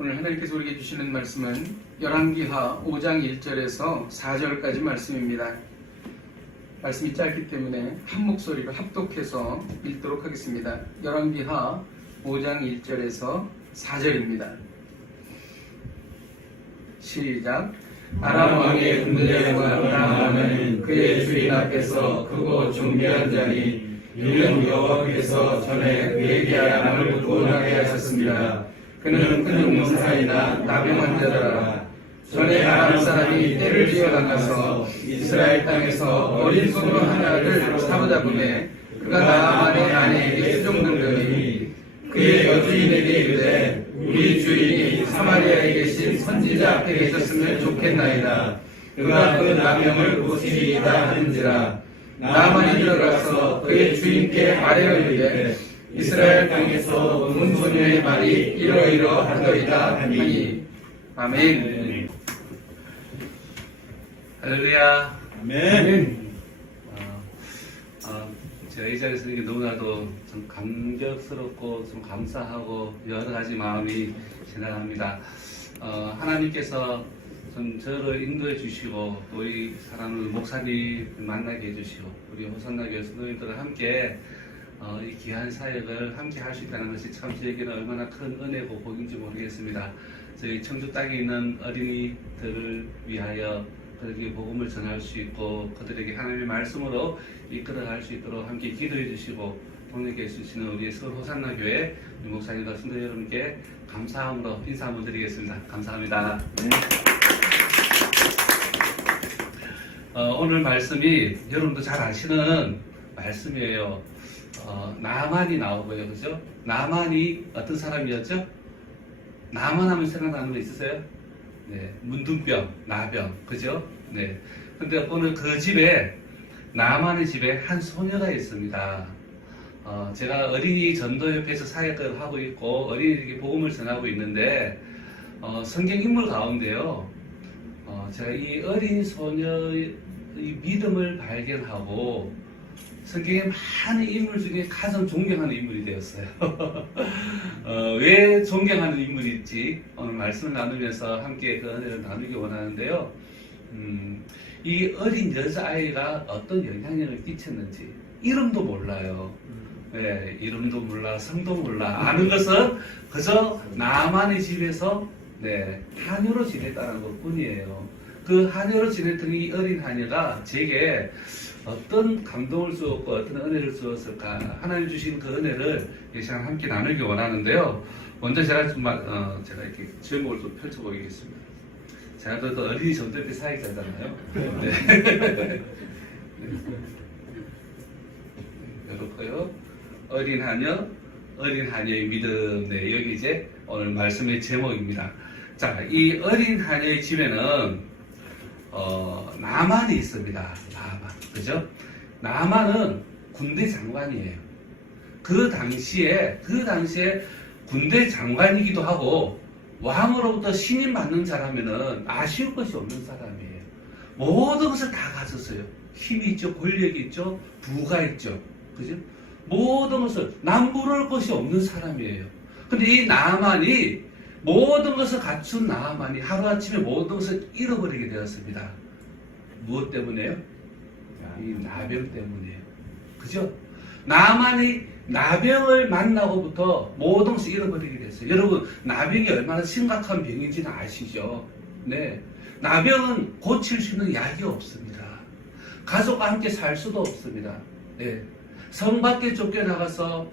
오늘 하나님께서 우리에게 주시는 말씀은 열왕기하 5장 1절에서 4절까지 말씀입니다. 말씀이 짧기 때문에 한 목소리로 합독해서 읽도록 하겠습니다. 열왕기하 5장 1절에서 4절입니다. 시작. 아람 왕의 군대와 나아만은 그의 주인 앞에서 크고 존귀한 자니 이는 여호와께서 전에 그에게 아람을 구원하게 하셨습니다. 그는 큰 용사이나 나병 자더라. 전에 아람 사람이 떼를 지어 나가서 이스라엘 땅에서 어린 소년 하나를 사로잡음에 그가 나아만의 아내에게 수종들더니 그의 여주인에게 이르되 우리 주인이 사마리아에 계신 선지자 앞에 계셨으면 좋겠나이다. 그가 그 나병을 고치리이다 하는지라. 나아만이 들어가서 그의 주인께 아뢰어 이르되 이스라엘 땅에서 온 소녀의 말이 이러이러하더이다 하니. 아멘. 할렐루야. 아멘. 제가 이 자리에서 이게 너무나도 좀 감격스럽고 좀 감사하고 여러 가지 마음이 지나갑니다. 하나님께서 좀 저를 인도해 주시고 또 이 사람을 목사님 만나게 해주시고 우리 호산나 교회 성도님들과 함께 이 귀한 사역을 함께 할 수 있다는 것이 참 저에게는 얼마나 큰 은혜고 복인지 모르겠습니다. 저희 청주 땅에 있는 어린이들을 위하여 그들에게 복음을 전할 수 있고 그들에게 하나님의 말씀으로 이끌어갈 수 있도록 함께 기도해 주시고 동네에 계시는 우리 서울 호산나 교회 목사님과 성도 여러분께 감사함으로 인사 한번 드리겠습니다. 감사합니다. 오늘 말씀이 여러분도 잘 아시는 말씀이에요. 나만이 나오고요, 그죠? 나만이 어떤 사람이었죠? 나만 하면 생각나는 거 있으세요? 네, 문둥병, 나병, 그죠? 네. 근데 오늘 그 집에, 나만의 집에 한 소녀가 있습니다. 제가 어린이 전도협회에서 사역을 하고 있고, 어린이에게 복음을 전하고 있는데, 성경 인물 가운데요, 제가 이 어린 소녀의 믿음을 발견하고, 성경의 많은 인물 중에 가장 존경하는 인물이 되었어요. 왜 존경하는 인물일지 오늘 말씀을 나누면서 함께 그 은혜를 나누기 원하는데요. 이 어린 여자아이가 어떤 영향력을 끼쳤는지 이름도 몰라요. 네, 이름도 몰라, 성도 몰라. 아는 것은 그저 나만의 집에서 하녀로 지냈다는 것 뿐이에요. 그 하녀로 지냈던 이 어린 하녀가 제게 어떤 감동을 주었고 어떤 은혜를 주었을까, 하나님 주신 그 은혜를 이 시간 함께 나누기 원하는데요. 먼저 제가 제가 이렇게 제목을 좀 펼쳐보겠습니다. 제가 또 어린이 전도협회 사역자잖아요. 네. 이렇고요. 어린 하녀의 믿음. 네, 여기 이제 오늘 말씀의 제목입니다. 자, 이 어린 하녀의 집에는 나만이 있습니다. 나만. 그죠? 나만은 군대 장관이에요. 그 당시에 군대 장관이기도 하고 왕으로부터 신임 받는 사람이면 아쉬울 것이 없는 사람이에요. 모든 것을 다 가졌어요. 힘이 있죠, 권력이 있죠, 부가 있죠. 그죠? 모든 것을 남부러울 것이 없는 사람이에요. 근데 이 나만이 모든 것을 갖춘 나만이 하루아침에 모든 것을 잃어버리게 되었습니다. 무엇 때문에요? 이 나병 때문이에요. 그죠? 나만이 나병을 만나고부터 모든 것을 잃어버리게 됐어요. 여러분, 나병이 얼마나 심각한 병인지는 아시죠? 네. 나병은 고칠 수 있는 약이 없습니다. 가족과 함께 살 수도 없습니다. 네. 성 밖에 쫓겨나가서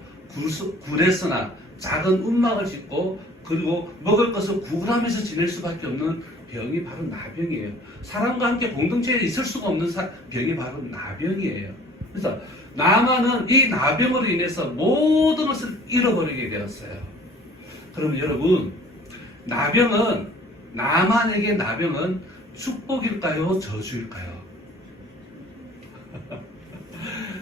굴에서나 작은 움막을 짓고 그리고 먹을 것을 구걸하면서 지낼 수밖에 없는 병이 바로 나병이에요. 사람과 함께 공동체에 있을 수가 없는 병이 바로 나병이에요. 그래서 나만은 이 나병으로 인해서 모든 것을 잃어버리게 되었어요. 그럼 여러분, 나만에게 나병은 축복일까요? 저주일까요?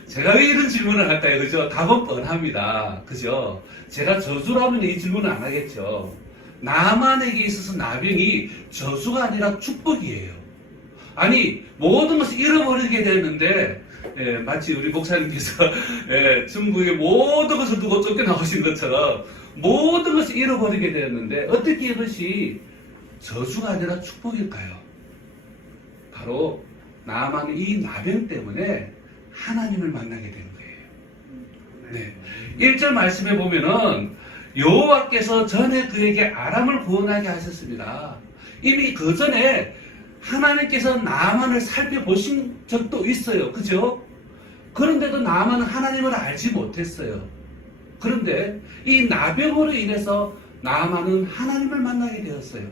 제가 왜 이런 질문을 할까요? 그죠? 답은 뻔합니다. 그죠? 제가 저주라면 이 질문을 안 하겠죠. 나만에게 있어서 나병이 저주가 아니라 축복이에요. 아니, 모든 것을 잃어버리게 됐는데, 마치 우리 목사님께서 중국의 모든 것을 두고 쫓겨나오신 것처럼 모든 것을 잃어버리게 되었는데 어떻게 이것이 저주가 아니라 축복일까요? 바로 나아만은 이 나병 때문에 하나님을 만나게 된 거예요. 네. 1절 말씀에 보면은 여호와께서 전에 그에게 아람을 구원하게 하셨습니다. 이미 그 전에 하나님께서 나아만을 살펴보신 적도 있어요. 그죠? 그런데도 나아만은 하나님을 알지 못했어요. 그런데 이 나병으로 인해서 나아만은 하나님을 만나게 되었어요.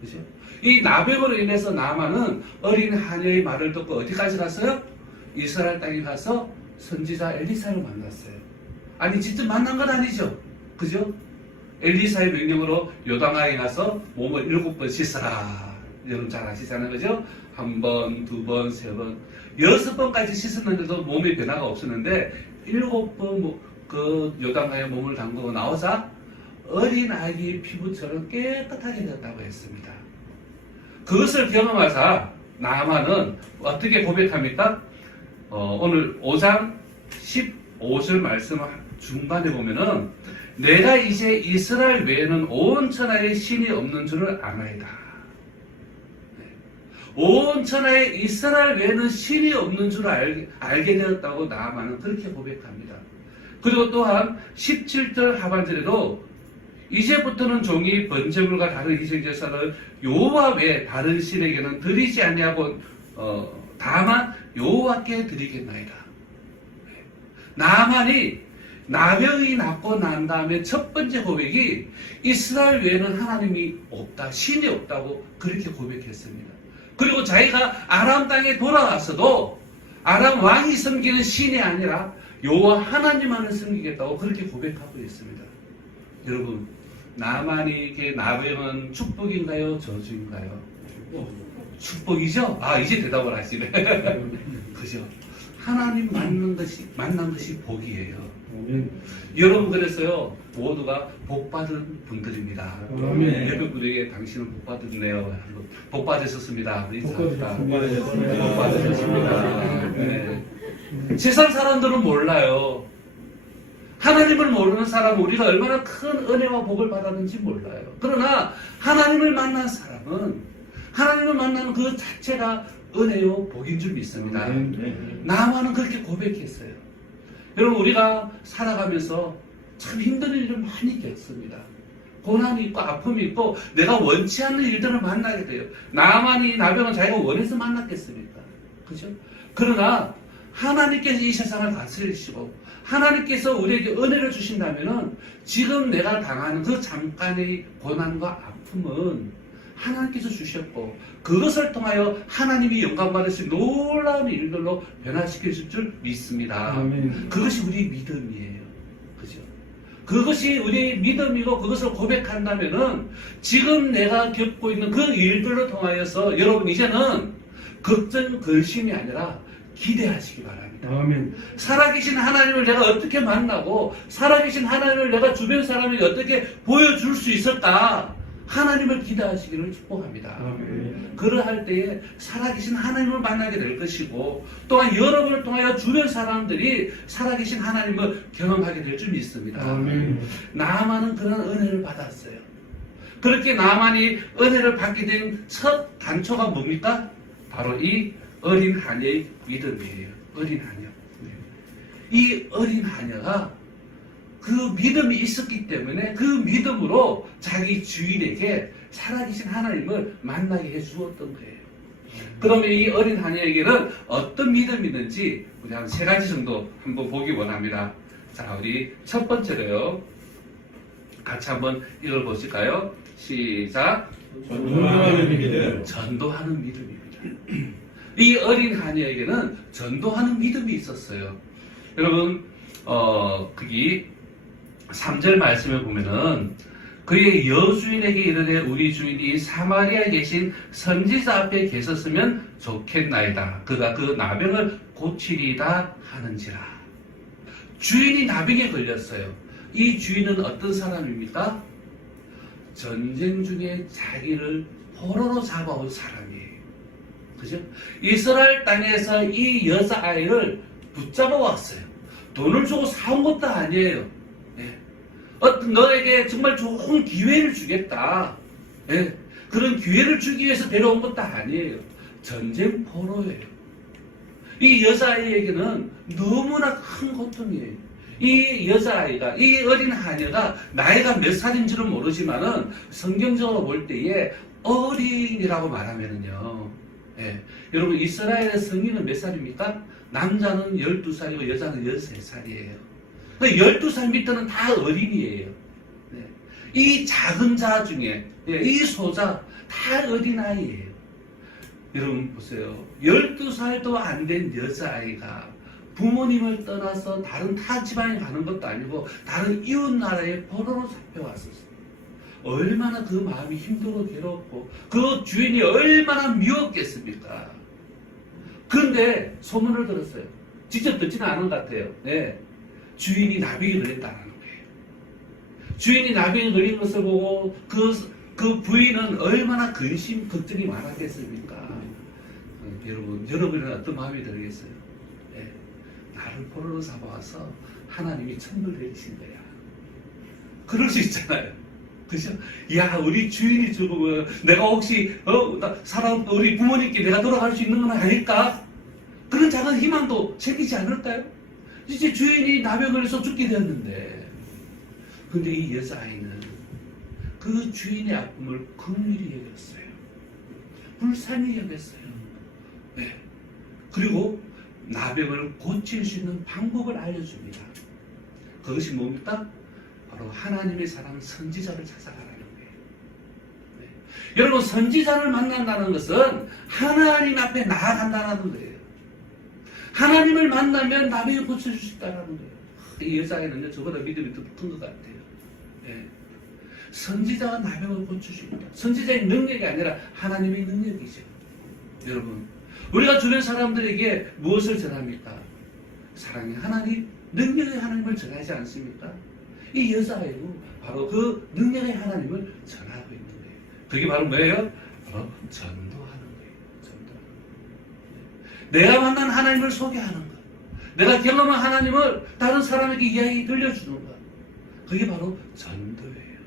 그죠? 이 나병으로 인해서 나아만은 어린 하녀의 말을 듣고 어디까지 갔어요? 이스라엘 땅에 가서 선지자 엘리사를 만났어요. 아니 직접 만난 건 아니죠. 그죠? 엘리사의 명령으로 요단강에 가서 몸을 7번 씻어라. 여러분 잘 아시잖아요. 그죠? 1번, 2번, 3번, 6번까지 씻었는데도 몸에 변화가 없었는데 7번 그 요단강에 몸을 담그고 나오자 어린 아기의 피부처럼 깨끗하게 되었다고 했습니다. 그것을 경험하자 나아만은 어떻게 고백합니까? 오늘 5장 15절 말씀 중반에 보면은 내가 이제 이스라엘 외에는 온 천하에 신이 없는 줄을 아나이다. 온 천하에 이스라엘 외에는 신이 없는 줄을 알게 되었다고 나아만은 그렇게 고백합니다. 그리고 또한 17절 하반절에도 이제부터는 종이 번제물과 다른 희생제사를 여호와 외에 다른 신에게는 드리지 아니하고 다만 여호와께 드리겠나이다. 나아만이 나병이 낫고 난 다음에 첫 번째 고백이 이스라엘 외에는 하나님이 없다, 신이 없다고 그렇게 고백했습니다. 그리고 자기가 아람 땅에 돌아왔어도 아람 왕이 섬기는 신이 아니라 여호와 하나님만을 섬기겠다고 그렇게 고백하고 있습니다. 여러분, 나아만에게 나병은 축복인가요? 저주인가요? 축복이죠? 아, 이제 대답을 하시네. 그죠? 하나님 만난 것이 복이에요. 여러분, 그래서요, 모두가 복받은 분들입니다. 예배분에게 당신은 복받았네요. 복받으셨습니다. 인사합니다. 복받으셨습니다. 네. 세상 사람들은 몰라요. 하나님을 모르는 사람은 우리가 얼마나 큰 은혜와 복을 받았는지 몰라요. 그러나 하나님을 만난 사람은 하나님을 만나는 그 자체가 은혜요 복인 줄 믿습니다. 나아만은 그렇게 고백했어요. 여러분, 우리가 살아가면서 참 힘든 일을 많이 겪습니다. 고난이 있고 아픔이 있고 내가 원치 않는 일들을 만나게 돼요. 나아만이 나병은 자기가 원해서 만났겠습니까? 그죠? 그러나 하나님께서 이 세상을 다스리시고 하나님께서 우리에게 은혜를 주신다면은 지금 내가 당하는 그 잠깐의 고난과 아픔은 하나님께서 주셨고 그것을 통하여 하나님이 영광 받으신 놀라운 일들로 변화시키실 줄 믿습니다. 아멘. 그것이 우리 믿음이에요. 그죠? 그것이 우리 믿음이고 그것을 고백한다면은 지금 내가 겪고 있는 그 일들로 통하여서 여러분 이제는 걱정, 근심이 아니라 기대하시기 바랍니다. 아멘. 살아계신 하나님을 내가 어떻게 만나고 살아계신 하나님을 내가 주변 사람에게 어떻게 보여줄 수 있을까? 하나님을 기대하시기를 축복합니다. 아멘. 그러할 때에 살아계신 하나님을 만나게 될 것이고 또한 여러분을 통하여 주변 사람들이 살아계신 하나님을 경험하게 될 줄 믿습니다. 아멘. 나아만은 그런 은혜를 받았어요. 그렇게 나아만이 은혜를 받게 된 첫 단초가 뭡니까? 바로 이 어린 하녀의 믿음이에요. 어린 하녀. 이 어린 하녀가 그 믿음이 있었기 때문에 그 믿음으로 자기 주인에게 살아계신 하나님을 만나게 해주었던 거예요. 그러면 이 어린 하녀에게는 어떤 믿음이 있는지 우리 한 3가지 정도 한번 보기 원합니다. 자, 우리 첫 번째로요. 같이 한번 읽어보실까요? 시작. 전도하는 믿음. 전도하는 믿음입니다. 이 어린 하녀에게는 전도하는 믿음이 있었어요. 여러분, 거기 3절 말씀에 보면은 그의 여주인에게 이르되 우리 주인이 사마리아에 계신 선지자 앞에 계셨으면 좋겠나이다. 그가 그 나병을 고치리다 하는지라. 주인이 나병에 걸렸어요. 이 주인은 어떤 사람입니까? 전쟁 중에 자기를 포로로 잡아온 사람이에요. 그죠? 이스라엘 땅에서 이 여자아이를 붙잡아 왔어요. 돈을 주고 사온 것도 아니에요. 예. 어떤 너에게 정말 좋은 기회를 주겠다. 예, 그런 기회를 주기 위해서 데려온 것도 아니에요. 전쟁 포로예요. 이 여자아이에게는 너무나 큰 고통이에요. 이 여자아이가, 이 어린 하녀가 나이가 몇 살인지는 모르지만은 성경적으로 볼 때에 어린이라고 말하면은요. 예, 여러분 이스라엘의 성인은 몇 살입니까? 남자는 12살이고 여자는 13살이에요. 12살 밑에는 다 어린이에요. 네. 이 작은 자 중에 이 소자 다 어린아이예요. 여러분 보세요. 12살도 안 된 여자아이가 부모님을 떠나서 다른 타 지방에 가는 것도 아니고 다른 이웃 나라에 포로로 잡혀왔었어요. 얼마나 그 마음이 힘들고 괴롭고 그 주인이 얼마나 미웠겠습니까? 그런데 소문을 들었어요. 직접 듣지는 않은 것 같아요. 네. 주인이 나비에 걸렸다는 거예요. 주인이 나비에 걸린 것을 보고 그 부인은 얼마나 근심, 걱정이 많았겠습니까? 여러분, 여러분은 어떤 마음이 들겠어요? 네. 나를 포로로 잡아와서 하나님이 천벌 내리신 거야. 그럴 수 있잖아요. 그죠? 야, 우리 주인이 죽으면 내가 혹시 우리 부모님께 내가 돌아갈 수 있는 건 아닐까? 그런 작은 희망도 생기지 않을까요? 이제 주인이 나병 걸려서 죽게 되었는데, 근데 이 여자아이는 그 주인의 아픔을 긍휼히 여겼어요. 불쌍히 여겼어요. 네. 그리고 나병을 고칠 수 있는 방법을 알려줍니다. 그것이 뭡니까? 바로 하나님의 사랑 선지자를 찾아가라는 거예요. 네. 여러분, 선지자를 만난다는 것은 하나님 앞에 나아간다는 거예요. 하나님을 만나면 나병을 고쳐줄 수 있다는 거예요. 이 여자애는요, 저보다 믿음이 더 큰 것 같아요. 네. 선지자가 나병을 고칠 수 있다. 선지자의 능력이 아니라 하나님의 능력이죠. 여러분, 우리가 주변 사람들에게 무엇을 전합니까? 사랑의 하나님, 능력의 하나님을 전하지 않습니까? 이 여자아이도 바로 그 능력의 하나님을 전하고 있는 거예요. 그게 바로 뭐예요? 바로 전도하는 거예요. 전도하는 거예요. 내가 만난 하나님을 소개하는 것. 내가 경험한 하나님을 다른 사람에게 이야기 들려주는 것. 그게 바로 전도예요.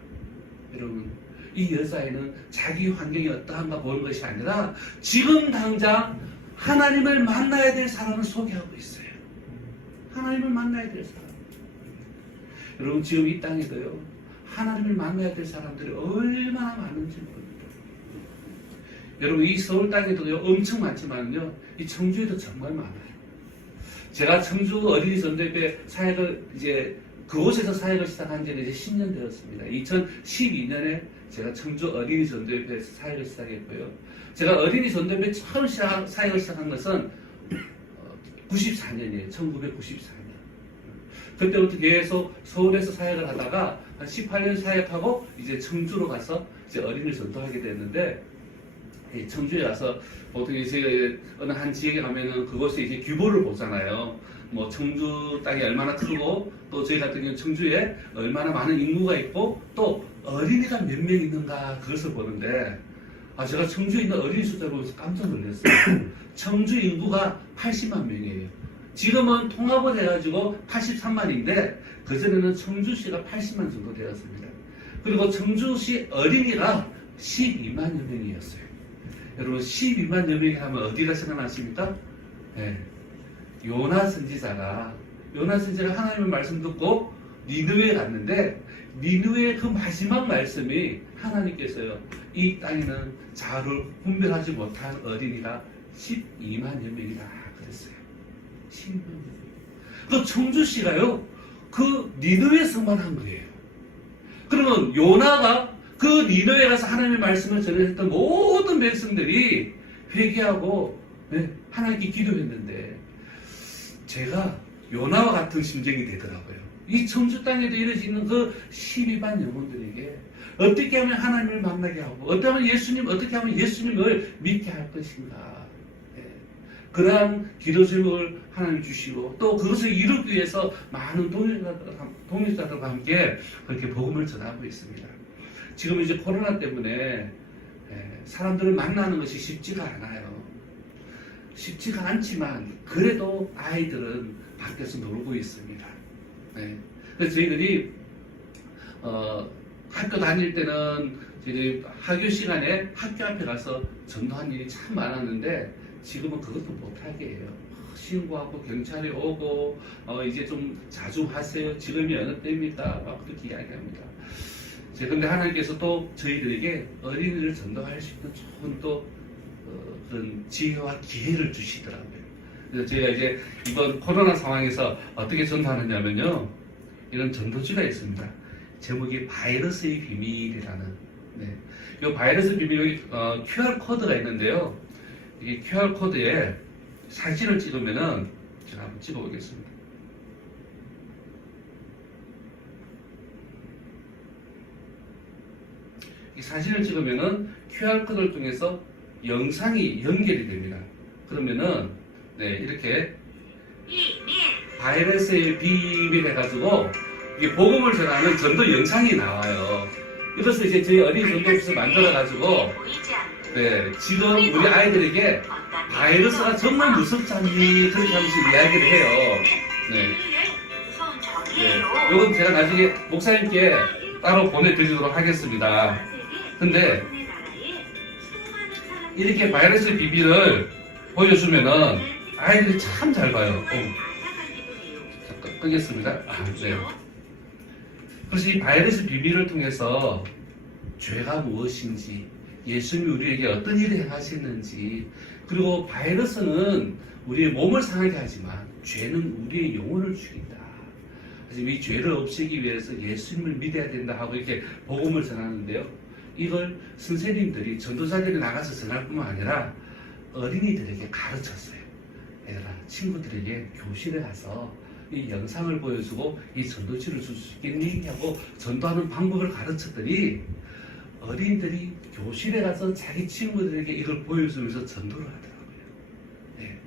여러분, 이 여자애는 자기 환경이 어떠한가 보는 것이 아니라 지금 당장 하나님을 만나야 될 사람을 소개하고 있어요. 하나님을 만나야 될 사람. 여러분, 지금 이 땅에도요, 하나님을 만나야 될 사람들이 얼마나 많은지 모릅니다. 여러분, 이 서울 땅에도요, 엄청 많지만요, 이 청주에도 정말 많아요. 제가 청주 어린이 전도회 사역을 그곳에서 사역을 시작한 지는 이제 10년 되었습니다. 2012년에 제가 청주 어린이 전도회에서 사역을 시작했고요. 제가 어린이 전도회 처음 사역을 시작한 것은 94년이에요. 1994년. 그때부터 계속 서울에서 사역을 하다가 한 18년 사역하고 이제 청주로 가서 이제 어린이를 전도하게 됐는데, 청주에 가서 보통 이제 어느 한 지역에 가면은 그곳에 이제 규모를 보잖아요. 뭐 청주 땅이 얼마나 크고 또 저희 같은 경우는 청주에 얼마나 많은 인구가 있고 또 어린이가 몇 명 있는가 그것을 보는데, 제가 청주에 있는 어린이 숫자를 보면서 깜짝 놀랐어요. 청주 인구가 80만 명이에요. 지금은 통합을 해가지고 83만인데 그전에는 청주시가 80만 정도 되었습니다. 그리고 청주시 어린이가 12만여 명이었어요. 여러분, 12만여 명이 하면 어디가 생각나십니까? 네. 요나 선지자가 하나님의 말씀 듣고 니느웨에 갔는데, 니느웨의 그 마지막 말씀이 하나님께서요, 이 땅에는 자아를 분별하지 못한 어린이가 12만여 명이다 그랬어요. 12만여 명. 그 청주시가요, 그 니느웨 성만 한 거예요. 그러면 요나가 그 니느웨에 가서 하나님의 말씀을 전했던 모든 백성들이 회개하고 하나님께 기도했는데, 제가 요나와 같은 심정이 되더라고요. 이 청주 땅에도 이루어지는 그 12만 영혼들에게 어떻게 하면 하나님을 만나게 하고 어떻게 하면 예수님을 믿게 할 것인가. 그러한 기도 제목을 하나님 주시고 또 그것을 이루기 위해서 많은 동역자들과 함께 그렇게 복음을 전하고 있습니다. 지금 이제 코로나 때문에 사람들을 만나는 것이 쉽지가 않아요. 쉽지가 않지만 그래도 아이들은 밖에서 놀고 있습니다. 그래서 저희들이 학교 다닐 때는 이제 학교 시간에 학교 앞에 가서 전도한 일이 참 많았는데 지금은 그것도 못하게 해요. 신고하고 경찰이 오고 이제 좀 자주 하세요. 지금이 어느 때입니까? 막 그렇게 이야기합니다. 근데 하나님께서 또 저희들에게 어린이를 전도할 수 있는 좋은 또 그런 지혜와 기회를 주시더라고요. 그래서 저희가 이제 이번 코로나 상황에서 어떻게 전도하느냐면요, 이런 전도지가 있습니다. 제목이 바이러스의 비밀이라는. 네. 이 바이러스 비밀 여기 QR 코드가 있는데요. 이 QR 코드에 사진을 찍으면은 제가 한번 찍어보겠습니다. 이 사진을 찍으면은 QR 코드를 통해서 영상이 연결이 됩니다. 그러면은 네, 이렇게 바이러스의 비밀 해가지고 이게 복음을 전하는 전도 영상이 나와요. 이것을 이제 저희 어린이 전도부에서 만들어가지고 네, 지금 우리 아이들에게 바이러스가 정말 무섭잖니 그렇게 하면서 이야기를 해요. 네. 네. 이건 제가 나중에 목사님께 따로 보내드리도록 하겠습니다. 근데 이렇게 바이러스의 비밀을 보여주면은 아이들이 참 잘 봐요. 잠깐 끄겠습니다. 네. 그래서 이 바이러스 비밀을 통해서 죄가 무엇인지, 예수님이 우리에게 어떤 일을 행하셨는지, 그리고 바이러스는 우리의 몸을 상하게 하지만 죄는 우리의 영혼을 죽인다. 그래서 이 죄를 없애기 위해서 예수님을 믿어야 된다 하고 이렇게 복음을 전하는데요. 이걸 선생님들이 전도사들이 나가서 전할 뿐만 아니라 어린이들에게 가르쳤어요. 얘들아, 친구들에게 교실에 가서 이 영상을 보여주고 이 전도지를 줄 수 있겠니? 하고 전도하는 방법을 가르쳤더니 어린이들이 교실에 가서 자기 친구들에게 이걸 보여주면서 전도를 하더라고요. 네.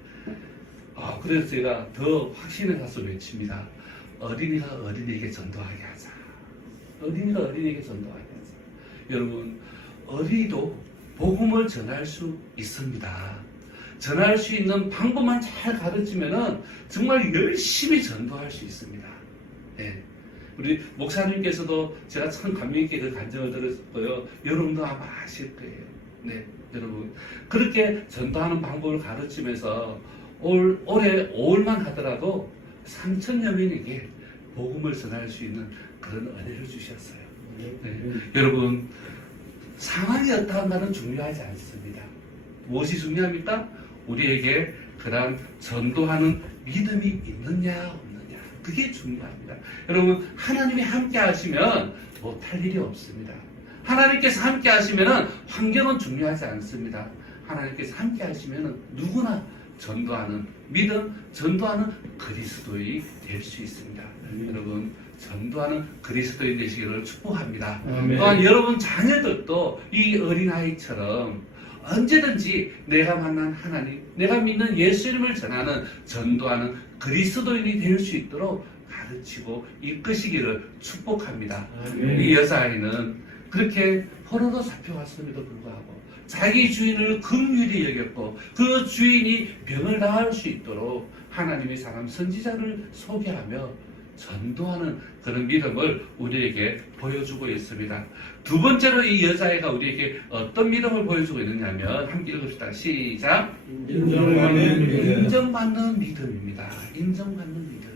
그래서 제가 더 확신을 가서 외칩니다. 어린이가 어린이에게 전도하게 하자. 어린이가 어린이에게 전도하게 하자. 여러분, 어린이도 복음을 전할 수 있습니다. 전할 수 있는 방법만 잘 가르치면은 정말 열심히 전도할 수 있습니다. 네. 우리 목사님께서도 제가 참 감명 있게 그 간증을 들었고요. 여러분도 아마 아실 거예요. 네, 여러분 그렇게 전도하는 방법을 가르치면서 올해 5월만 하더라도 3,000여 명에게 복음을 전할 수 있는 그런 은혜를 주셨어요. 네. 여러분, 상황이 어떠한가는 중요하지 않습니다. 무엇이 중요합니까? 우리에게 그런 전도하는 믿음이 있느냐 없느냐, 그게 중요합니다. 여러분, 하나님이 함께 하시면 못할 일이 없습니다. 하나님께서 함께 하시면 환경은 중요하지 않습니다. 하나님께서 함께 하시면 누구나 전도하는 믿음, 전도하는 그리스도인이 될 수 있습니다. 여러분, 전도하는 그리스도인 되시기를 축복합니다. 아멘. 또한 여러분 자녀들도 이 어린아이처럼 언제든지 내가 만난 하나님, 내가 믿는 예수님을 전하는, 전도하는 그리스도인이 될 수 있도록 가르치고 이끄시기를 축복합니다. 아멘. 이 여자아이는 그렇게 포로로 잡혀왔음에도 불구하고 자기 주인을 긍휼히 여겼고 그 주인이 병을 나을 수 있도록 하나님의 사람 선지자를 소개하며 전도하는 그런 믿음을 우리에게 보여주고 있습니다. 두 번째로 이 여자애가 우리에게 어떤 믿음을 보여주고 있느냐면, 함께 읽읍시다. 시작. 인정받는 믿음. 인정받는 믿음입니다. 인정받는 믿음.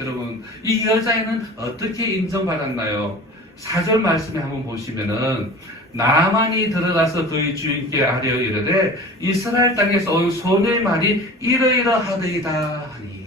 여러분, 이 여자애는 어떻게 인정받았나요? 4절 말씀에 한번 보시면은, 나만이 들어가서 그의 주인께 아뢰어 이르되 이스라엘 땅에서 온 소녀의 말이 이러이러하더이다 하니.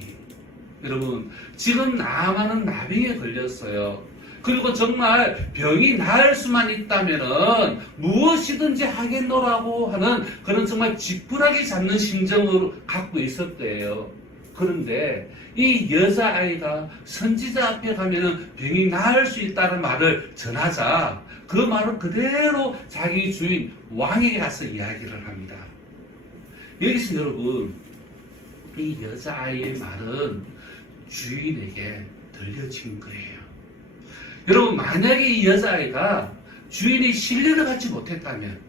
여러분, 지금 나만은 나병에 걸렸어요. 그리고 정말 병이 나을 수만 있다면은 무엇이든지 하겠노라고 하는 그런 정말 지푸라기 잡는 심정으로 갖고 있었대요. 그런데 이 여자아이가 선지자 앞에 가면은 병이 나을 수 있다는 말을 전하자 그 말을 그대로 자기 주인 왕에게 가서 이야기를 합니다. 여기서 여러분, 이 여자아이의 말은 주인에게 들려진 거예요. 여러분, 만약에 이 여자아이가 주인이 신뢰를 받지 못했다면,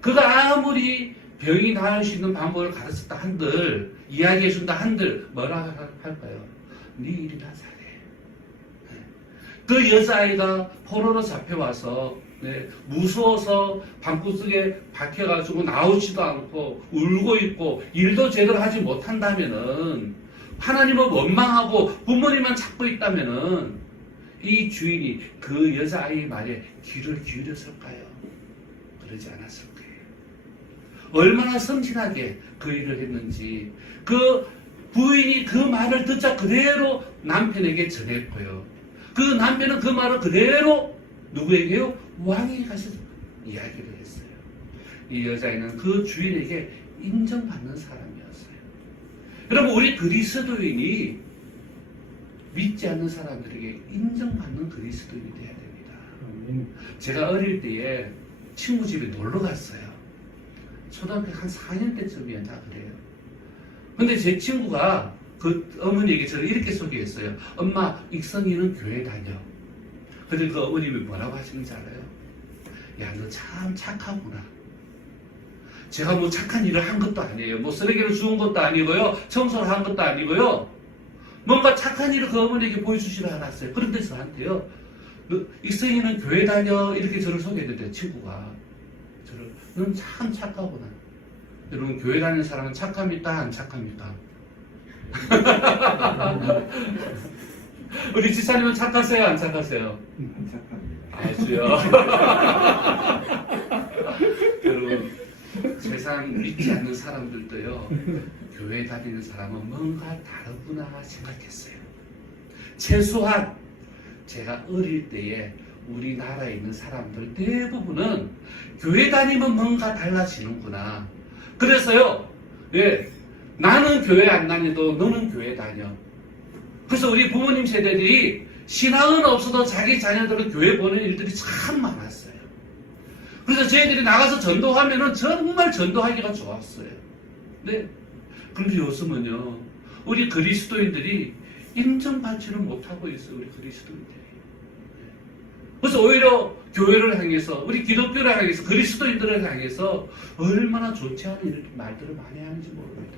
그가 아무리 병이 나을 수 있는 방법을 가르쳤다 한들, 이야기해준다 한들 뭐라 할까요? 네 일이나 잘해. 그 여자아이가 포로로 잡혀와서 무서워서 방구석에 박혀가지고 나오지도 않고 울고 있고 일도 제대로 하지 못한다면은 하나님을 원망하고 부모님만 찾고 있다면은 이 주인이 그 여자아이의 말에 귀를 기울였을까요? 그러지 않았을 거예요. 얼마나 섬진하게 그 일을 했는지 그 부인이 그 말을 듣자 그대로 남편에게 전했고요. 그 남편은 그 말을 그대로 누구에게요? 왕에게 가서 이야기를 했어요. 이 여자애는 그 주인에게 인정받는 사람이었어요. 여러분, 우리 그리스도인이 믿지 않는 사람들에게 인정받는 그리스도인이 되어야 됩니다. 제가 어릴 때에 친구 집에 놀러 갔어요. 초등학교 한 4년 때쯤이었나 그래요. 근데 제 친구가 그 어머니에게 저를 이렇게 소개했어요. 엄마, 익성이는 교회 다녀. 근데 그 어머님이 뭐라고 하시는지 알아요? 야, 너 참 착하구나. 제가 뭐 착한 일을 한 것도 아니에요. 뭐 쓰레기를 주운 것도 아니고요. 청소를 한 것도 아니고요. 뭔가 착한 일을 그 어머니에게 보여주시려 알았어요. 그런데 저한테요. 너 익성이는 교회 다녀. 이렇게 저를 소개했는데 친구가 저를 넌 참 착하구나. 여러분, 교회 다니는 사람은 착합니까? 안 착합니까? 우리 지사님은 착하세요? 안 착하세요? 아주요. 여러분, 세상 믿지 않는 사람들도요, 교회 다니는 사람은 뭔가 다르구나 생각했어요. 최소한 제가 어릴 때에 우리나라에 있는 사람들 대부분은 교회 다니면 뭔가 달라지는구나. 그래서요, 나는 교회 안 다녀도 너는 교회 다녀. 그래서 우리 부모님 세대들이 신앙은 없어도 자기 자녀들을 교회 보내는 일들이 참 많았어요. 그래서 저희들이 나가서 전도하면은 정말 전도하기가 좋았어요. 네. 그런데 요즘은요, 우리 그리스도인들이 인정받지를 못하고 있어요, 우리 그리스도인들이. 그래서 오히려 교회를 향해서, 우리 기독교를 향해서, 그리스도인들을 향해서 얼마나 좋지 않은 말들을 많이 하는지 모릅니다.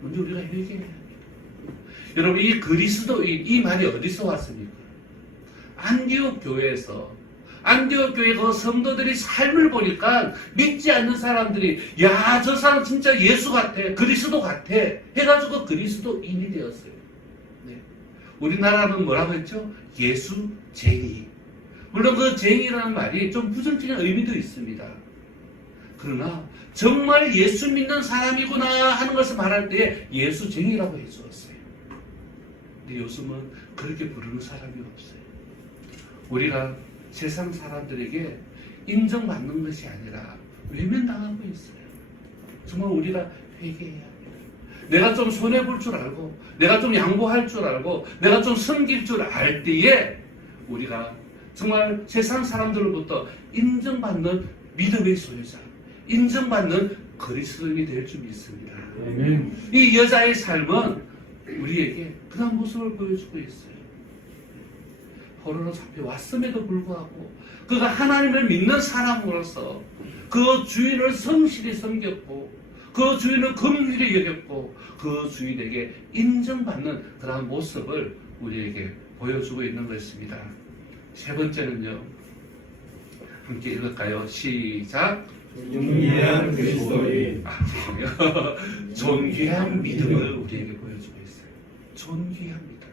먼저 우리가 회개해야 합니다. 여러분, 이 그리스도인, 이 말이 어디서 왔습니까? 안디옥 교회에서, 안디옥 교회 그 성도들이 삶을 보니까 믿지 않는 사람들이, 야, 저 사람 진짜 예수 같아, 그리스도 같아 해가지고 그리스도인이 되었어요. 네. 우리나라는 뭐라고 했죠? 예수쟁이. 물론 그 쟁이라는 말이 좀 부정적인 의미도 있습니다. 그러나 정말 예수 믿는 사람이구나 하는 것을 말할 때 예수쟁이라고 해주었어요. 근데 요즘은 그렇게 부르는 사람이 없어요. 우리가 세상 사람들에게 인정받는 것이 아니라 외면당하고 있어요. 정말 우리가 회개해야 합니다. 내가 좀 손해볼 줄 알고, 내가 좀 양보할 줄 알고, 내가 좀 섬길 줄 알 때에 우리가 정말 세상 사람들로부터 인정받는 믿음의 소유자, 인정받는 그리스도인이 될 줄 믿습니다. 이 여자의 삶은 우리에게 그런 모습을 보여주고 있어요. 포로로 잡혀왔음에도 불구하고 그가 하나님을 믿는 사람으로서 그 주인을 성실히 섬겼고 그 주인을 긍휼히 여겼고 그 주인에게 인정받는 그런 모습을 우리에게 보여주고 있는 것입니다. 세 번째는요, 함께 읽을까요? 시작. 존귀한 그리스도인. 죄송해요. 존귀한 믿음을 우리에게 보여주고 있어요. 존귀한 믿음.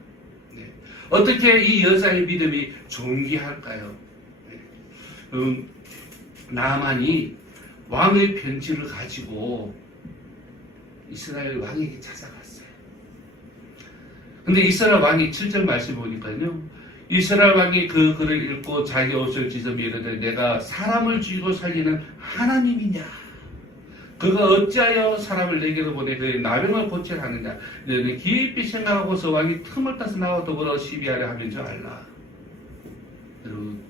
네. 어떻게 이 여자의 믿음이 존귀할까요? 네. 나만이 왕의 편지를 가지고 이스라엘 왕에게 찾아갔어요. 근데 이스라엘 왕이 7절 말씀 보니까요, 이스라엘 왕이 그 글을 읽고 자기 옷을 찢으며 이르되 내가 사람을 죽이고 살리는 하나님이냐? 그가 어찌하여 사람을 내게로 보내 그의 나병을 고치려 하느냐? 너는 깊이 생각하고서 왕이 틈을 따서 나와 더불어 시비하려 하면 줄 알라. 여러분,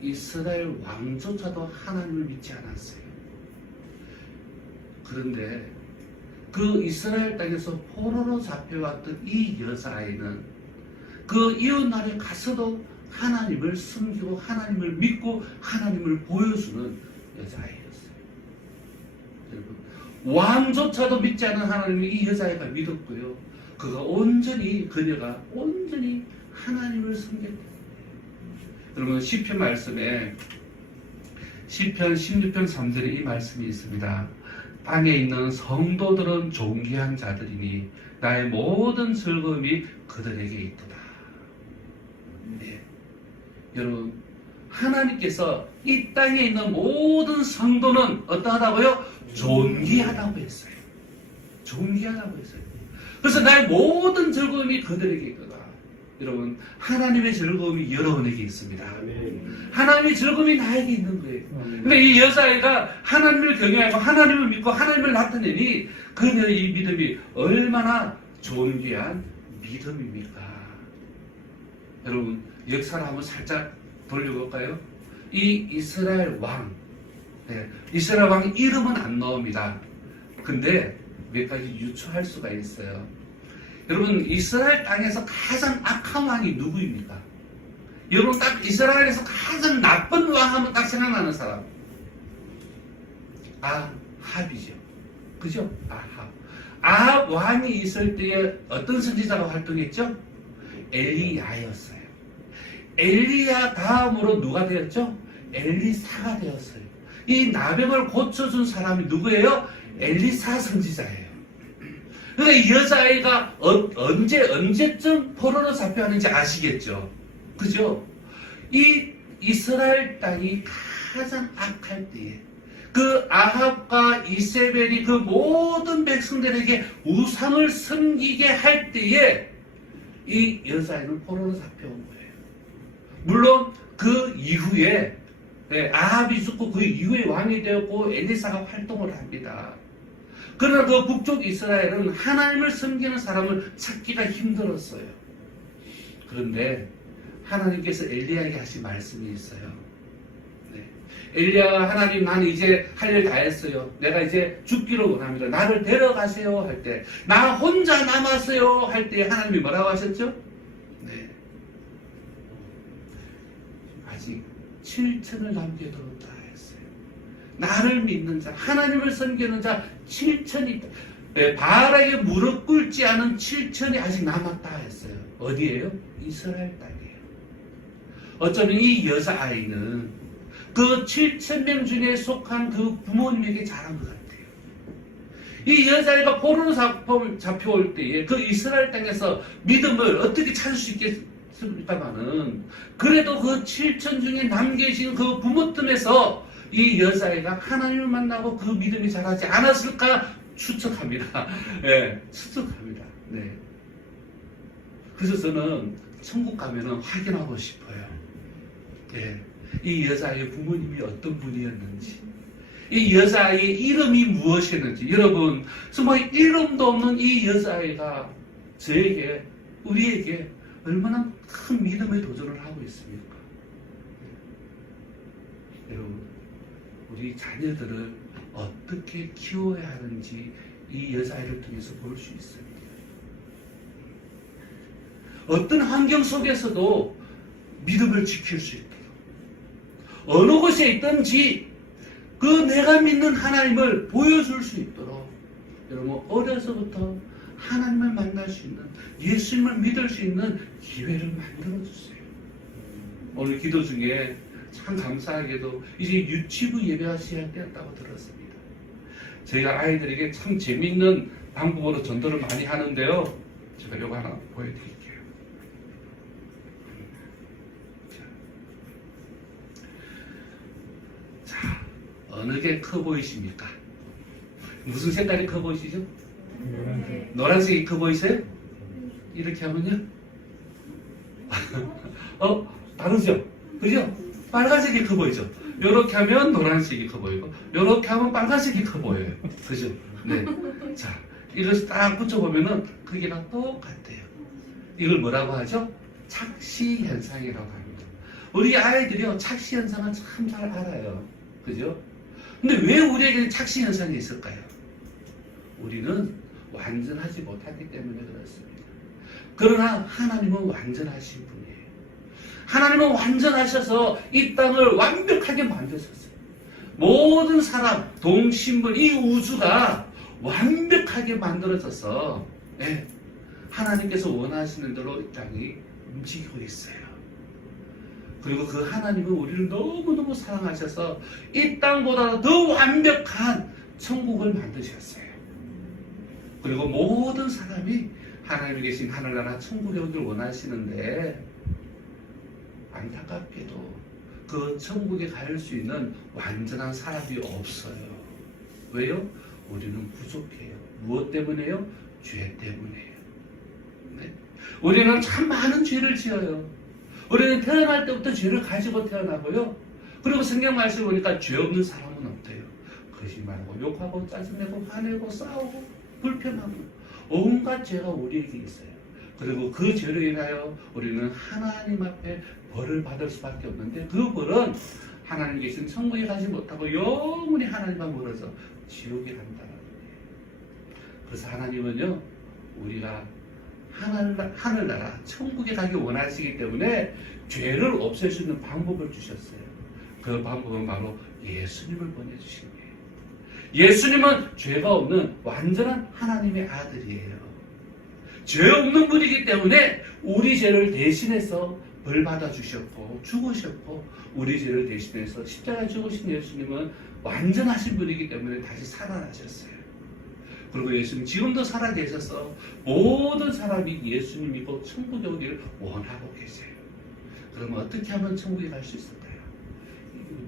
이스라엘 왕조차도 하나님을 믿지 않았어요. 그런데 그 이스라엘 땅에서 포로로 잡혀왔던 이 여자아이는 그 이웃나라에 가서도 하나님을 섬기고 하나님을 믿고 하나님을 보여주는 여자아이였어요. 여러분, 왕조차도 믿지 않은 하나님을 이 여자아이가 믿었고요. 그녀가 온전히 하나님을 섬겼다. 여러분 시편 말씀에 시편 16편 3절에 이 말씀이 있습니다. 땅에 있는 성도들은 존귀한 자들이니 나의 모든 즐거움이 그들에게 있도다. 네. 여러분 하나님께서 이 땅에 있는 모든 성도는 어떠하다고요? 존귀하다고 했어요. 존귀하다고 했어요. 그래서 나의 모든 즐거움이 그들에게 있도다. 여러분 하나님의 즐거움이 여러분에게 있습니다. 하나님의 즐거움이 나에게 있는 거예요. 근데 이 여자애가 하나님을 경외하고 하나님을 믿고 하나님을 나타내니 그녀의 이 믿음이 얼마나 존귀한 믿음입니까? 여러분 역사를 한번 살짝 돌려볼까요? 이 이스라엘 왕, 이스라엘 왕 이름은 안 나옵니다. 근데 몇 가지 유추할 수가 있어요. 여러분 이스라엘 땅에서 가장 악한 왕이 누구입니까? 여러분 딱 이스라엘에서 가장 나쁜 왕 하면 딱 생각나는 사람 아합이죠. 그죠? 아합 왕이 있을 때에 어떤 선지자가 활동했죠? 엘리야였어요. 엘리야 다음으로 누가 되었죠? 엘리사가 되었어요. 이 나병을 고쳐준 사람이 누구예요? 엘리사 선지자예요. 그러니까 이 여자아이가 언제쯤 포로로 잡혀가는지 아시겠죠? 그죠? 이 이스라엘 땅이 가장 악할 때에 그 아합과 이세벨이 그 모든 백성들에게 우상을 섬기게 할 때에 이 여자아이는 포로로 잡혀온 거예요. 물론 그 이후에 아합이 죽고 그 이후에 왕이 되었고 엘리사가 활동을 합니다. 그러나 그 북쪽 이스라엘은 하나님을 섬기는 사람을 찾기가 힘들었어요. 그런데 하나님께서 엘리야에게 하신 말씀이 있어요. 엘리야가 하나님 나는 이제 할 일 다 했어요. 내가 이제 죽기를 원합니다. 나를 데려가세요 할 때 나 혼자 남았어요 할 때 하나님이 뭐라고 하셨죠? 아직 7천을 남겨두었다 했어요. 나를 믿는 자, 하나님을 섬기는 자 7천이 있다. 바알에게 무릎 꿇지 않은 7천이 아직 남았다 했어요. 어디예요? 이스라엘 땅이에요. 어쩌면 이 여자아이는 그 7,000명 중에 속한 그 부모님에게 자란 것 같아요. 이 여자아이가 포로로 잡혀올 때에 그 이스라엘 땅에서 믿음을 어떻게 찾을 수 있겠습니까마는 그래도 그 7천 중에 남계신 그 부모 뜸에서 이 여자아이가 하나님을 만나고 그 믿음이 자라지 않았을까 추측합니다. 추측합니다. 그래서 저는 천국 가면은 확인하고 싶어요. 이 여자아이의 부모님이 어떤 분이었는지, 이 여자아이의 이름이 무엇이었는지. 여러분 정말 이름도 없는 이 여자아이가 저에게, 우리에게 얼마나 큰 믿음의 도전을 하고 있습니까? 여러분 우리 자녀들을 어떻게 키워야 하는지 이 여자아이를 통해서 볼 수 있습니다. 어떤 환경 속에서도 믿음을 지킬 수 있도록, 어느 곳에 있든지 그 내가 믿는 하나님을 보여줄 수 있도록 여러분 어려서부터 하나님을 만날 수 있는, 예수님을 믿을 수 있는 기회를 만들어주세요. 오늘 기도 중에 참 감사하게도 이제 유치부 예배가 시작되었다고 들었습니다. 저희가 아이들에게 참 재미있는 방법으로 전도를 많이 하는데요. 제가 이거 하나 보여드릴게요. 자, 어느 게 커 보이십니까? 무슨 색깔이 커 보이시죠? 노란색이 커 보이세요? 이렇게 하면요? 다르죠? 그죠? 빨간색이 커 보이죠? 이렇게 하면 노란색이 커 보이고, 이렇게 하면 빨간색이 커 보여요. 그죠? 자, 이것을 딱 붙여보면은 크기가 똑같아요. 이걸 뭐라고 하죠? 착시 현상이라고 합니다. 우리 아이들이요, 착시 현상을 참 잘 알아요. 그죠? 근데 왜 우리에게 착시 현상이 있을까요? 우리는 완전하지 못하기 때문에 그렇습니다. 그러나 하나님은 완전하신 분이에요. 하나님은 완전하셔서 이 땅을 완벽하게 만드셨어요. 모든 사람, 동신물, 이 우주가 완벽하게 만들어져서 하나님께서 원하시는 대로 이 땅이 움직이고 있어요. 그리고 그 하나님은 우리를 너무너무 사랑하셔서 이 땅보다 더 완벽한 천국을 만드셨어요. 그리고 모든 사람이 하나님이 계신 하늘나라 천국에 오길 원하시는데 안타깝게도 그 천국에 갈 수 있는 완전한 사람이 없어요. 왜요? 우리는 부족해요. 무엇 때문에요? 죄 때문에요. 네? 우리는 참 많은 죄를 지어요. 우리는 태어날 때부터 죄를 가지고 태어나고요. 그리고 성경 말씀 보니까 죄 없는 사람은 없대요. 거짓말하고 욕하고 짜증내고 화내고 싸우고 불평하고 온갖 죄가 우리에게 있어요. 그리고 그 죄로 인하여 우리는 하나님 앞에 벌을 받을 수밖에 없는데 그 벌은 하나님 계신 천국에 가지 못하고 영원히 하나님과 멀어서 지옥에 간다는 거예요. 그래서 하나님은요, 우리가 하늘나라 천국에 가기 원하시기 때문에 죄를 없앨 수 있는 방법을 주셨어요. 그 방법은 바로 예수님을 보내주신 거예요. 예수님은 죄가 없는 완전한 하나님의 아들이에요. 죄 없는 분이기 때문에 우리 죄를 대신해서 벌 받아주셨고 죽으셨고 우리 죄를 대신해서 십자가에 죽으신 예수님은 완전하신 분이기 때문에 다시 살아나셨어요. 그리고 예수님 지금도 살아계셔서 모든 사람이 예수님 믿고 천국에 오기를 원하고 계세요. 그러면 어떻게 하면 천국에 갈 수 있을까요?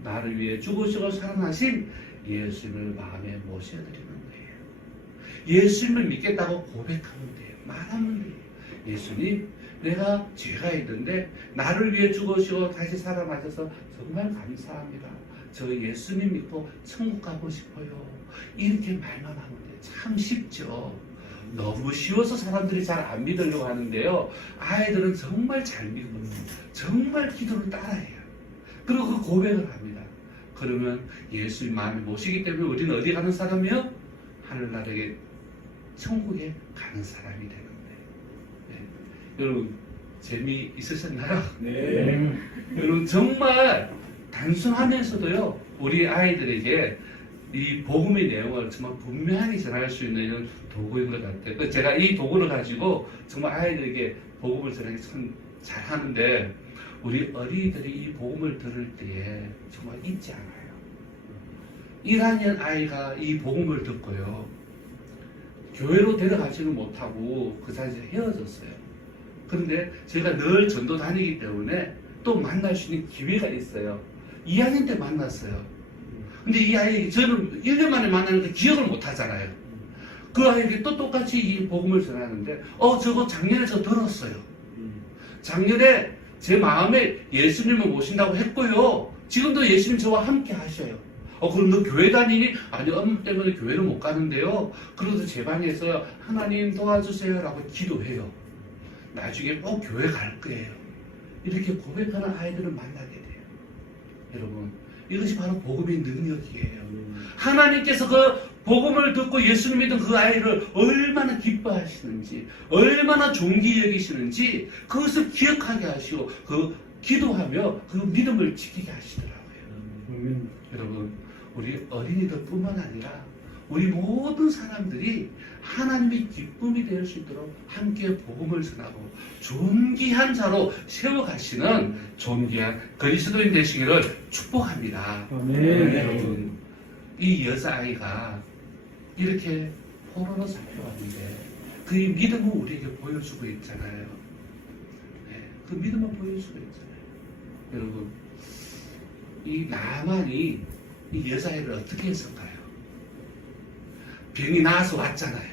나를 위해 죽으시고 살아나신 예수님을 마음에 모셔드리는 거예요. 예수님을 믿겠다고 고백하면 돼요. 말하면 돼요. 예수님, 내가 죄가 있는데 나를 위해 죽으시고 다시 살아나셔서 정말 감사합니다. 저 예수님 믿고 천국 가고 싶어요. 이렇게 말만 하면 돼요. 참 쉽죠. 너무 쉬워서 사람들이 잘 안 믿으려고 하는데요. 아이들은 정말 잘 믿고 정말 기도를 따라해요. 그리고 그 고백을 합니다. 그러면 예수님 마음에 모시기 때문에 우리는 어디 가는 사람이요? 하늘나라에 천국에 가는 사람이 되는데. 네. 여러분 재미있으셨나요? 네. 여러분 정말 단순하면서도요, 우리 아이들에게 이 복음의 내용을 정말 분명하게 전할 수 있는 이런 도구인 것 같아요. 제가 이 도구를 가지고 정말 아이들에게 복음을 전하기 참 잘하는데, 우리 어린이들이 이 복음을 들을 때에 정말 잊지 않아요. 1학년 아이가 이 복음을 듣고요, 교회로 데려가지는 못하고 그 자리에서 헤어졌어요. 그런데 제가 늘 전도 다니기 때문에 또 만날 수 있는 기회가 있어요. 2학년 때 만났어요. 근데 이 아이, 저는 1년 만에 만나는데 기억을 못 하잖아요. 그 아이에게 또 똑같이 이 복음을 전하는데, 저거 작년에 저 들었어요. 작년에 제 마음에 예수님을 모신다고 했고요. 지금도 예수님 저와 함께 하셔요. 그럼 너 교회 다니니? 아니, 엄마 때문에 교회를 못 가는데요. 그래도 제 방에서 하나님 도와주세요 라고 기도해요. 나중에 꼭 교회 갈 거예요. 이렇게 고백하는 아이들을 만나게 돼요. 여러분, 이것이 바로 복음의 능력이에요. 하나님께서 그 복음을 듣고 예수님 믿은 그 아이를 얼마나 기뻐하시는지, 얼마나 존귀 여기시는지 그것을 기억하게 하시고 그 기도하며 그 믿음을 지키게 하시더라고요. 여러분, 우리 어린이들 뿐만 아니라 우리 모든 사람들이 하나님의 기쁨이 될 수 있도록 함께 복음을 전하고 존귀한 자로 세워가시는 존귀한 그리스도인 되시기를 축복합니다. 아멘. 여러분, 이 여자아이가 이렇게 포로로 잡혀왔는데 그 믿음을 우리에게 보여주고 있잖아요. 네, 그 믿음을 보여주고 있잖아요. 여러분, 이 나만이 이 여자아이를 어떻게 했을까요? 병이 나아서 왔잖아요.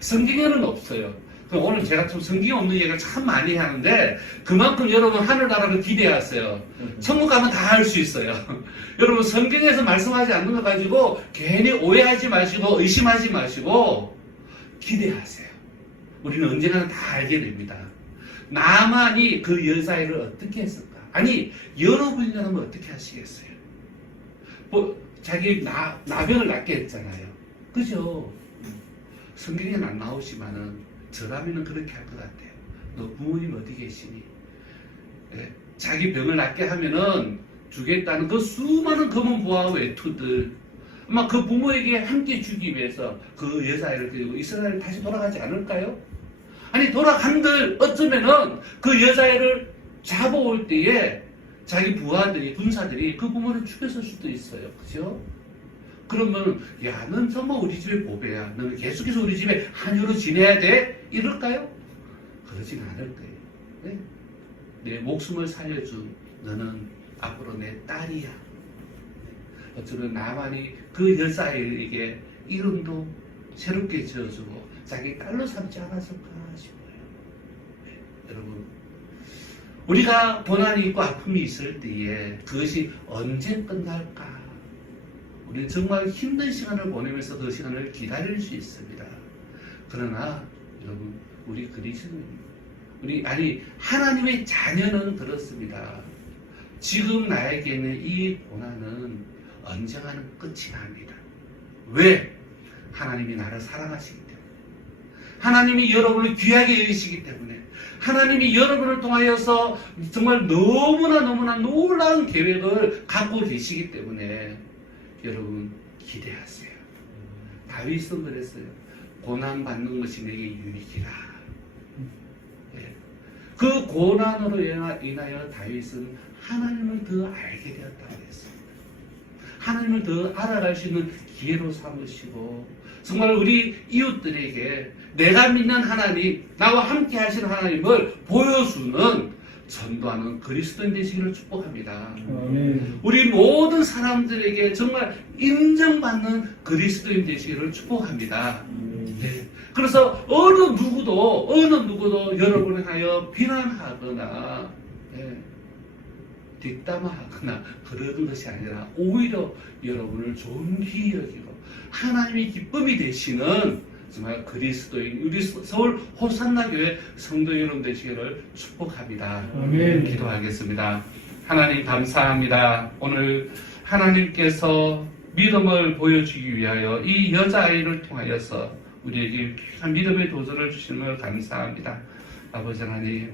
성경에는 없어요. 오늘 제가 좀 성경 없는 얘기를 참 많이 하는데 그만큼 여러분 하늘나라를 기대하세요. 천국 가면 다 할 수 있어요. 여러분 성경에서 말씀하지 않는 것 가지고 괜히 오해하지 마시고 의심하지 마시고 기대하세요. 우리는 언젠가는 다 알게 됩니다. 나만이 그 여자아이를 어떻게 했을까? 아니 여러분이라면 어떻게 하시겠어요? 자기 나병을 낫게 했잖아요. 그죠? 성경에는 안 나오지만은 저라면은 그렇게 할 것 같아요. 너 부모님 어디 계시니? 네? 자기 병을 낫게 하면은 주겠다는 그 수많은 검은 보화 외투들, 아마 그 부모에게 함께 주기 위해서 그 여자아이를 데리고 이스라엘 다시 돌아가지 않을까요? 아니 돌아간들 어쩌면은 그 여자아이를 잡아올 때에 자기 부하들이, 군사들이 그 부모를 죽였을 수도 있어요. 그죠? 그러면, 야, 넌 정말 우리 집의 보배야. 너는 계속해서 우리 집에 한유로 지내야 돼? 이럴까요? 그러진 않을 거예요. 네? 내 목숨을 살려준 너는 앞으로 내 딸이야. 어쩌면 나만이 그 여자아이에게 이름도 새롭게 지어주고 자기 딸로 삼지 않았을까 싶어요. 네, 여러분, 우리가 고난이 있고 아픔이 있을 때에 그것이 언제 끝날까? 우리는 정말 힘든 시간을 보내면서 그 시간을 기다릴 수 있습니다. 그러나 여러분, 우리 그리스도인, 하나님의 자녀는 그렇습니다. 지금 나에게 있는 이 고난은 언젠가는 끝이 납니다. 왜? 하나님이 나를 사랑하시기 때문에, 하나님이 여러분을 귀하게 여기시기 때문에, 하나님이 여러분을 통하여서 정말 너무나 놀라운 계획을 갖고 계시기 때문에 여러분 기대하세요. 다윗은 그랬어요. 고난 받는 것이 내게 유익이라. 예. 그 고난으로 인하여 다윗은 하나님을 더 알게 되었다고 했습니다. 하나님을 더 알아갈 수 있는 기회로 삼으시고, 정말 우리 이웃들에게 내가 믿는 하나님, 나와 함께 하시는 하나님을 보여주는, 전도하는 그리스도인 되시기를 축복합니다. 아멘. 우리 모든 사람들에게 정말 인정받는 그리스도인 되시기를 축복합니다. 네. 그래서 어느 누구도 여러분을 하여 비난하거나 뒷담화하거나 그러는 것이 아니라 오히려 여러분을 존귀히 여기고 하나님의 기쁨이 되시는 정말 그리스도인, 우리 서울 호산나 교회 성도 여러분 되시기를 축복합니다. 아멘. 기도하겠습니다. 하나님 감사합니다. 오늘 하나님께서 믿음을 보여주기 위하여 이 여자아이를 통하여서 우리에게 귀한 믿음의 도전을 주시는 감사합니다. 아버지 하나님,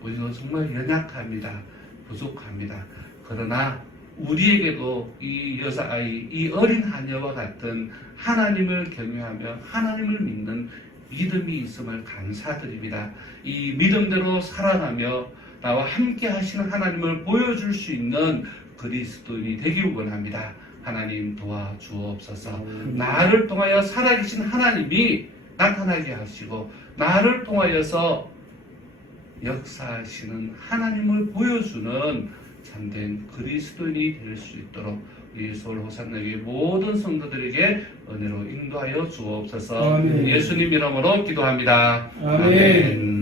우리도 정말 연약합니다. 부족합니다. 그러나 우리에게도 이 여자아이, 이 어린 하녀와 같은 하나님을 경외하며 하나님을 믿는 믿음이 있음을 감사드립니다. 이 믿음대로 살아가며 나와 함께 하시는 하나님을 보여줄 수 있는 그리스도인이 되기를 원합니다. 하나님 도와주옵소서. 나를 통하여 살아계신 하나님이 나타나게 하시고 나를 통하여서 역사하시는 하나님을 보여주는 참된 그리스도인이 될 수 있도록 우리 서울 호산나교회 모든 성도들에게 은혜로 인도하여 주옵소서. 아멘. 예수님 이름으로 기도합니다. 아멘.